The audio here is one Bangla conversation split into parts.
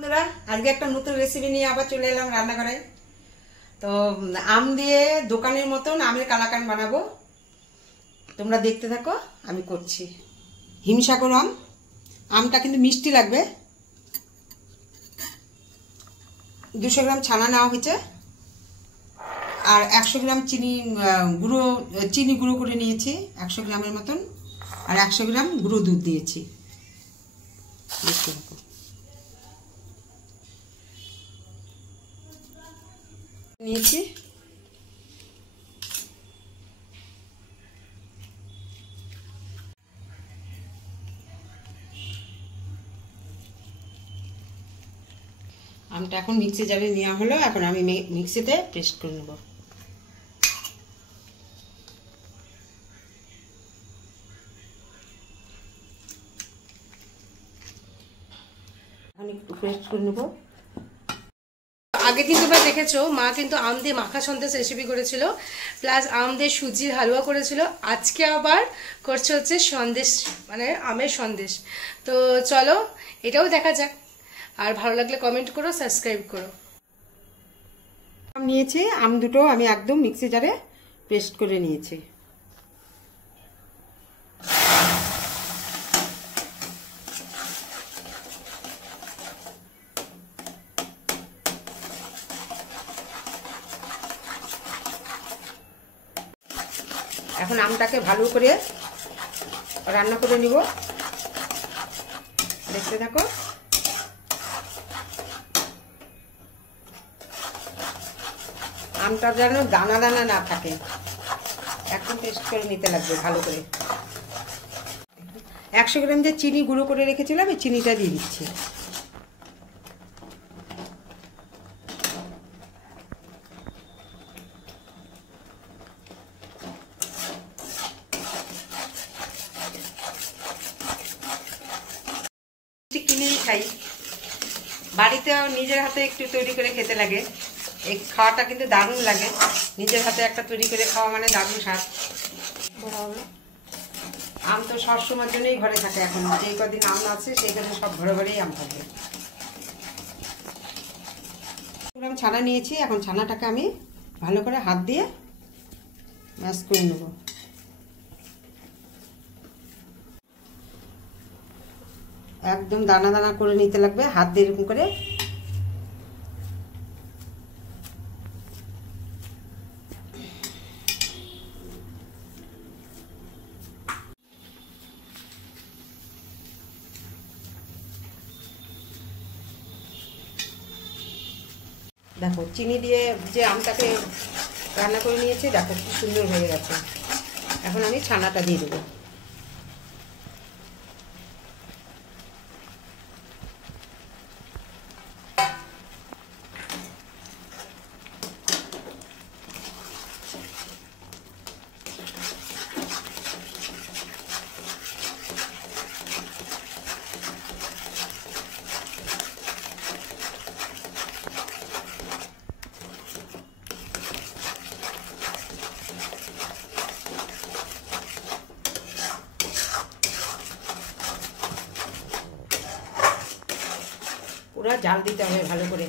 বন্ধুরা, আজকে একটা নতুন রেসিপি নিয়ে আবার চলে এলাম রান্নাঘরে। তো আম দিয়ে দোকানের মতন আমের কালাকান বানাবো, তোমরা দেখতে থাকো। আমি করছি হিমসাগর আম। আমটা কিন্তু মিষ্টি লাগবে। 200 গ্রাম ছানা নেওয়া হয়েছে, আর 100 গ্রাম চিনি গুঁড়ো করে নিয়েছি 100 গ্রামের মতন, আর 100 গ্রাম গুঁড়ো দুধ দিয়েছি। দেখতে থাকো। নিয়েছি আমটা, এখন মিক্সি জারে নেওয়া হলো। এখন আমি মিক্সিতে পেস্ট করে নেব। এখন একটু পেস্ট করে নেব। আগে কিন্তু তোমরা দেখেছো মা কিন্তু আম দিয়ে মাখা সন্দেশ রেসিপি করেছিল, প্লাস আম দিয়ে সুজির হালুয়া করেছিল। আজকে আবার করছে হচ্ছে সন্দেশ, মানে আমের সন্দেশ। তো চলো এটাও দেখা যাক, আর ভালো লাগলে কমেন্ট করো, সাবস্ক্রাইব করো। আম নিয়েছি, আম দুটো আমি একদম মিক্সি জারে পেস্ট করে নিয়েছি। এখন আমটাকে ভালো করে রান্না করে নিব, দেখতে থাকো। আমটা যেন দানা দানা না থাকে, একদম পেস্ট করে নিতে লাগবে ভালো করে। 100 গ্রাম যে চিনি গুঁড়ো করে রেখেছিলাম, এই চিনিটা দিয়ে দিচ্ছি। কিনেই খাই, বাড়িতেও নিজের হাতে একটু তৈরি করে খেতে লাগে। এই খাওয়াটা কিন্তু দারুণ লাগে। নিজের হাতে একটা তৈরি করে খাওয়া মানে দারুণ স্বাদ। আম তো সবসময়ের জন্যই ঘরে থাকে। এখন যেই কদিন আম আছে সেই কদিন সব ঘরে ঘরেই আম থাকে। আমি ছানা নিয়েছি, এখন ছানাটাকে আমি ভালো করে হাত দিয়ে ম্যাশ করে নেব। একদম দানা দানা করে নিতে লাগবে হাত দিয়ে, এরকম করে। দেখো চিনি দিয়ে যে আমটাকে রান্না করে নিয়েছি, দেখো কি সুন্দর হয়ে গেছে। এখন আমি ছানাটা দিয়ে দেবো। পুরো জাল দিতে হবে ভালো করে।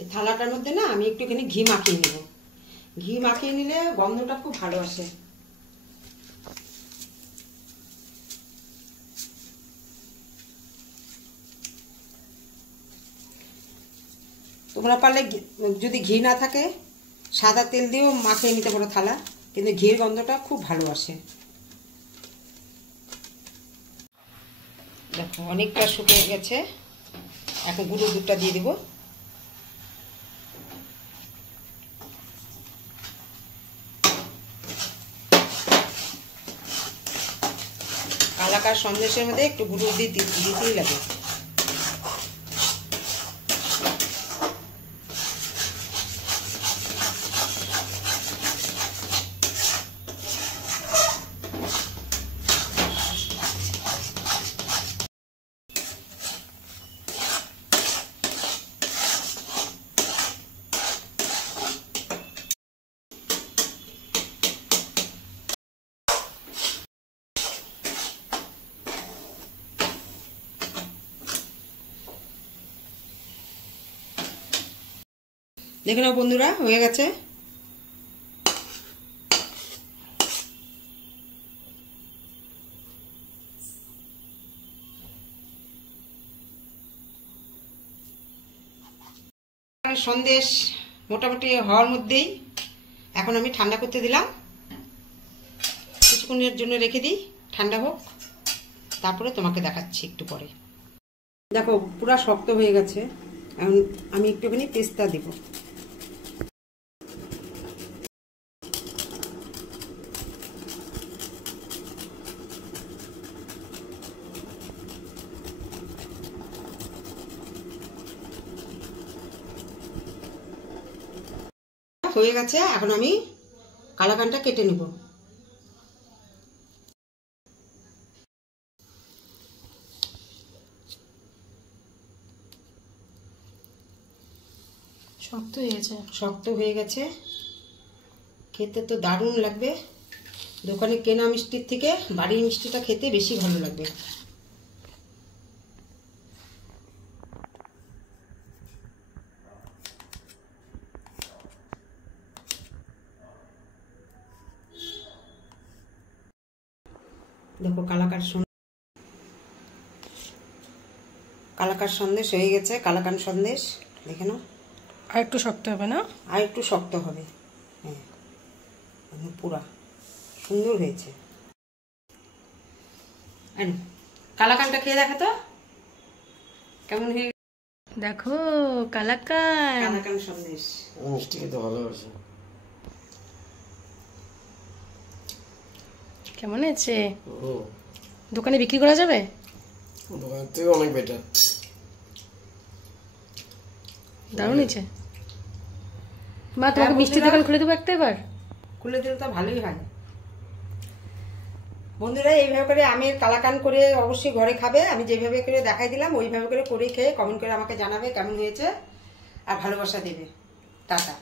এই থালাটার মধ্যে না আমি একটুখানি ঘি মাখিয়ে নেব। ঘি মাখিয়ে নিলে গন্ধটা খুব ভালো আসে। তোমরা পারলে যদি ঘি না থাকে সাদা তেল দিয়েও মাখিয়ে নিতে পারো থালা, কিন্তু ঘির গন্ধটা খুব ভালো আসে। দেখো অনেকটা শুকিয়ে গেছে। এখন গুঁড়ো দুধটা দিয়ে দিব। কালাকার সন্দেশের মধ্যে একটু গুঁড়ো দিতেই লাগে। দেখে নাও বন্ধুরা, হয়ে গেছে। সন্দেশ মোটামুটি হওয়ার মধ্যেই এখন আমি ঠান্ডা করতে দিলাম। কিছুক্ষণের জন্য রেখে দিই, ঠান্ডা হোক, তারপরে তোমাকে দেখাচ্ছি একটু পরে। দেখো পুরা শক্ত হয়ে গেছে। এখন আমি একটুখানি পেস্তা দিব। হয়ে গেছে, এখন আমি কালাকানটা কেটে নেব। শক্ত হয়ে গেছে। শক্ত হয়ে গেছে, খেতে তো দারুণ লাগবে। দোকানে কেনা মিষ্টির থেকে বাড়ির মিষ্টিটা খেতে বেশি ভালো লাগবে। দেখো কালাকান সন্দেশ হয়ে গেছে। কালাকান সন্দেশ দেখে নাও। আর একটু শক্ত হবে না? আর একটু শক্ত হবে। হ্যাঁ, পুরা সুন্দর হয়েছে। কালাকানটা খেয়ে দেখো তো কেমন হয়ে। দেখো কালাকান। কালাকান সন্দেশ মিষ্টি খেতে ভালো হয়েছে। কেমন হয়েছে? দোকানে বিক্রি করা যাবে? দোকানের থেকে অনেক বেটার। দারুণ হয়েছে। মা তোমাকে মিষ্টির দোকান খুলে দেবো একটা, এবার খুলে দিলে তো ভালোই হয়। বন্ধুরা এইভাবে করে আমের কালাকান করে অবশ্যই ঘরে খাবে। আমি যেভাবে করে দেখাই দিলাম ওইভাবে করে খেয়ে কমেন্ট করে আমাকে জানাবে কেমন হয়েছে, আর ভালোবাসা দেবে। টাটা।